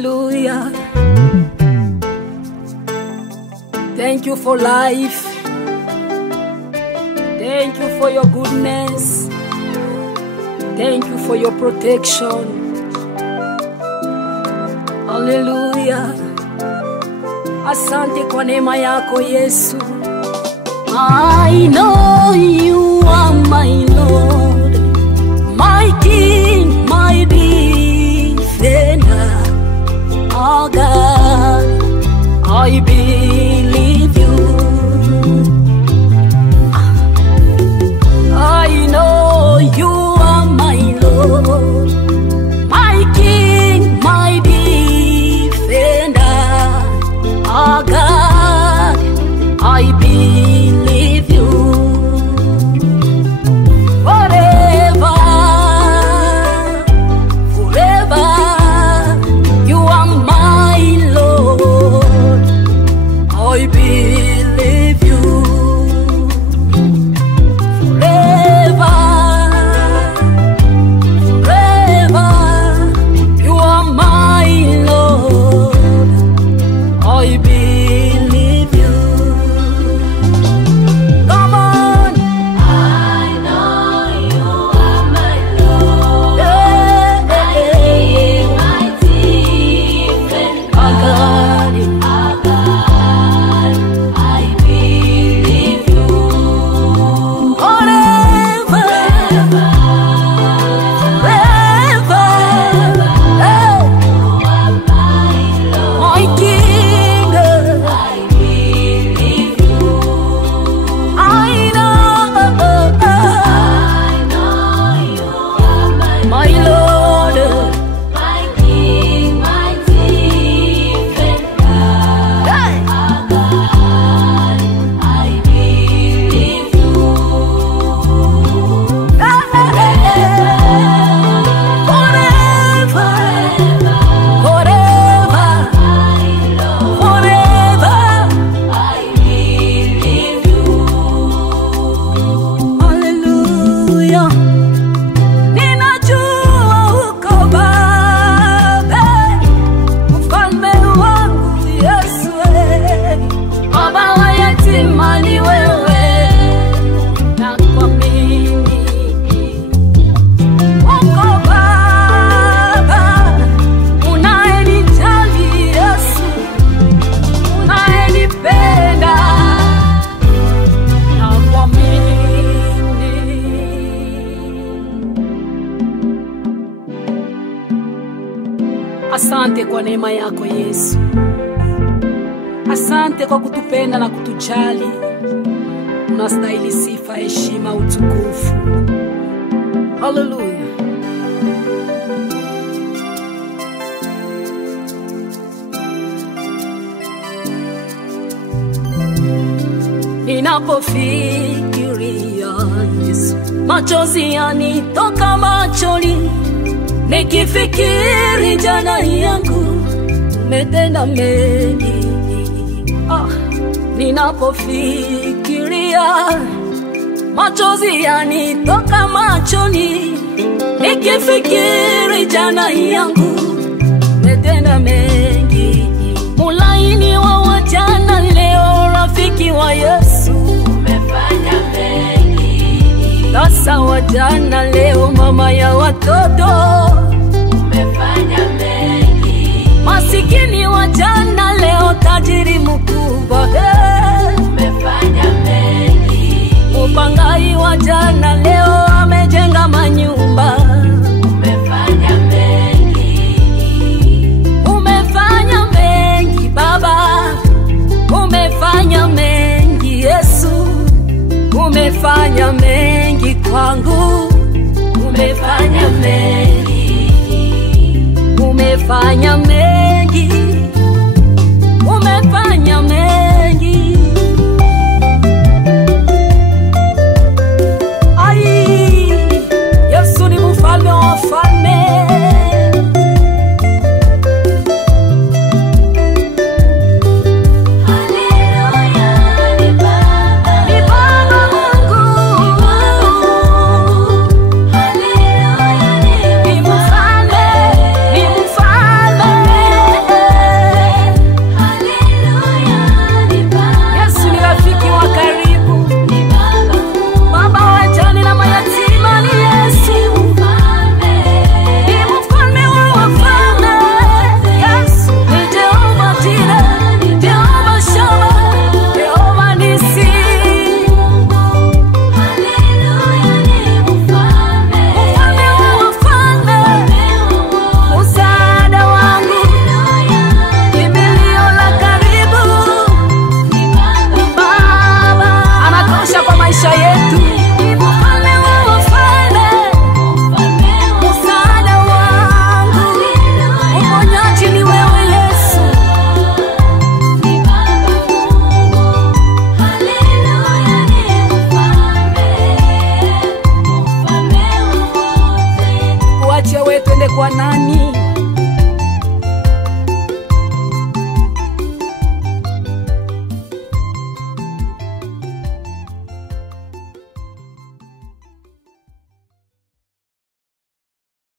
Hallelujah. Thank you for life. Thank you for your goodness. Thank you for your protection. Hallelujah. Asante kwa neema yako Yesu. I know you are my Lord, my King, my defender. Oh God, I believe you. I know you are my Lord, my King, my defender. Oh God, I believe you. Forever, forever, you are my Lord. I believe you. Forever, forever, you are my Lord. I believe you. Come on. I know you are my Lord, my King, my defender. I got it. I believe you. Forever, forever, hey, You are my Lord, my King. I believe you. I know You are my Lord. my King, my defender. Hey. I believe you. Asante kwa neema yako Yesu. Asante kwa kutupenda na kutujali. Unastahili sifa, heshima, utukufu. Hallelujah. Ninapofikiria Yesu, machozi yanitoka machoni. Nikifikiri jana yangu, umetenda mengi. Ninapofikiria, machozi yanitoka machoni. Nikifikiri jana yangu, umetenda mengi. Mulaini wa wajana leo, rafiki wa Yesu, Umefanya mengi, sasa wajana leo, mama ya watoto. umefanya mengi, Masikini wajana leo, tajiri mkubwa. umefanya mengi, Upangai wajana leo, amejenga manyumba. umefanya mengi, Umefanya mengi Baba, umefanya mengi Yesu, umefanya mengi kwangu. Umefanya mengi, umefanya mengi, umefanya mengi. Ai, twende kwa nani?